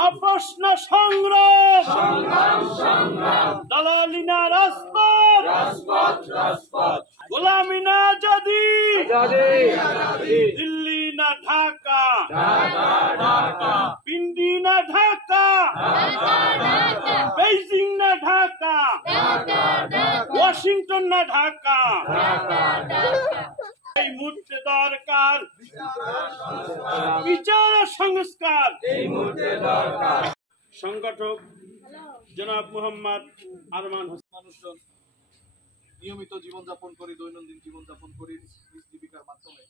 আপোষ না সংগ্রাম দালালি না রাজপথ গোলামি না যদি দিল্লি না ঢাকা পিন্ডি না ঢাকা বেইজিং না ঢাকা ওয়াশিংটন না ঢাকা এই মুহূর্তে দরকার বিচার সংস্কার। সংগঠক জনাব মোহাম্মদ আরমান হোসেন। মানুষজন নিয়মিত জীবনযাপন করি, দৈনন্দিন জীবনযাপন করি নিজ জীবিকার মাধ্যমে।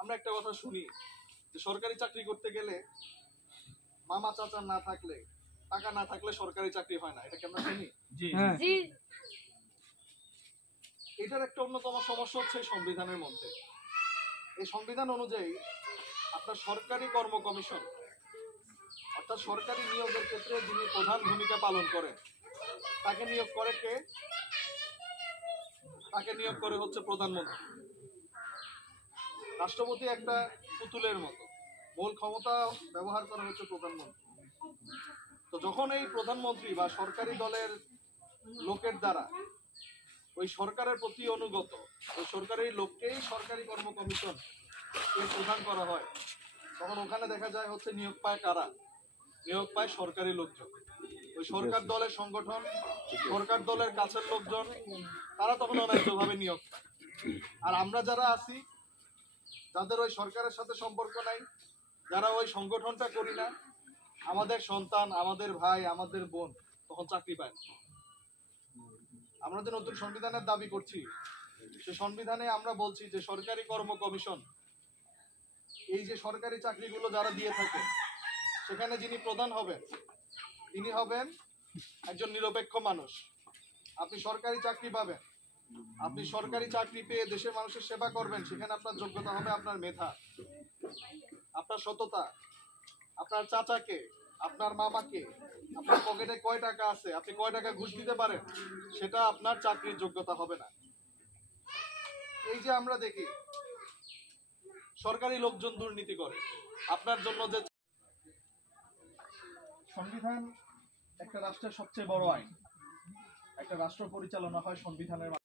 আমরা একটা কথা শুনি যে সরকারি চাকরি করতে গেলে মামা চাচা না থাকলে, টাকা না থাকলে সরকারি চাকরি হয় না। এটা কি আমরা শুনি? জি। এটার একটা অন্যতম সমস্যা হচ্ছে সংবিধানের মধ্যে। এই সংবিধান অনুযায়ী আপনার সরকারি কর্ম কমিশন অর্থাৎ সরকারি নিয়োগের ক্ষেত্রে যিনি প্রধান ভূমিকা পালন করেন তাকে নিয়োগ করে কে? তাকে নিয়োগ করে হচ্ছে প্রধানমন্ত্রী। রাষ্ট্রপতি একটা পুতুলের মতো, মূল ক্ষমতা ব্যবহার করা হচ্ছে প্রধানমন্ত্রী। তো যখন এই প্রধানমন্ত্রী বা সরকারি দলের লোকের দ্বারা ওই সরকারের প্রতি অনুগত ওই সরকারি লোককেই সরকারি কর্ম কমিশন এর প্রধান করা হয়, তখন ওখানে দেখা যায় হচ্ছে নিয়োগ পায় কারা? নিয়োগ পায় সরকারি লোকজন। ওই সরকার দলের সংগঠন, সরকার দলের কাছের লোকজন, তারা তখন অন্যায্যভাবে নিয়োগ পায়। আর আমরা যারা আছি, যাদের ওই সরকারের সাথে সম্পর্ক নাই, যারা ওই সংগঠনটা করি না, আমাদের সন্তান, আমাদের ভাই, আমাদের বোন তখন চাকরি পায় না। আমরা যে নতুন সংবিধানের দাবি করছি, সে সংবিধানে আমরা বলছি যে সরকারি কর্ম কমিশন এই যে সরকারি চাকরিগুলো যারা দিয়ে থাকে, সেখানে যিনি প্রধান হবেন তিনি হবেন একজন নিরপেক্ষ মানুষ। আপনি সরকারি চাকরি পাবেন, আপনি সরকারি চাকরি পেয়ে দেশের মানুষের সেবা করবেন, সেখানে আপনার যোগ্যতা হবে আপনার মেধা, আপনার সততা, আপনার চাচাকে, আপনার মামাকে, আপনার পকেটে কয় টাকা আছে, আপনি কয় টাকা ঘুষ দিতে পারেন, সেটা আপনার চাকরির যোগ্যতা হবে না। এই যে আমরা দেখি সরকারি লোকজন দুর্নীতি করে, আপনার জন্য যে সংবিধান একটা রাষ্ট্রের সবচেয়ে বড় আইন, একটা রাষ্ট্র পরিচালনা হয় সংবিধানের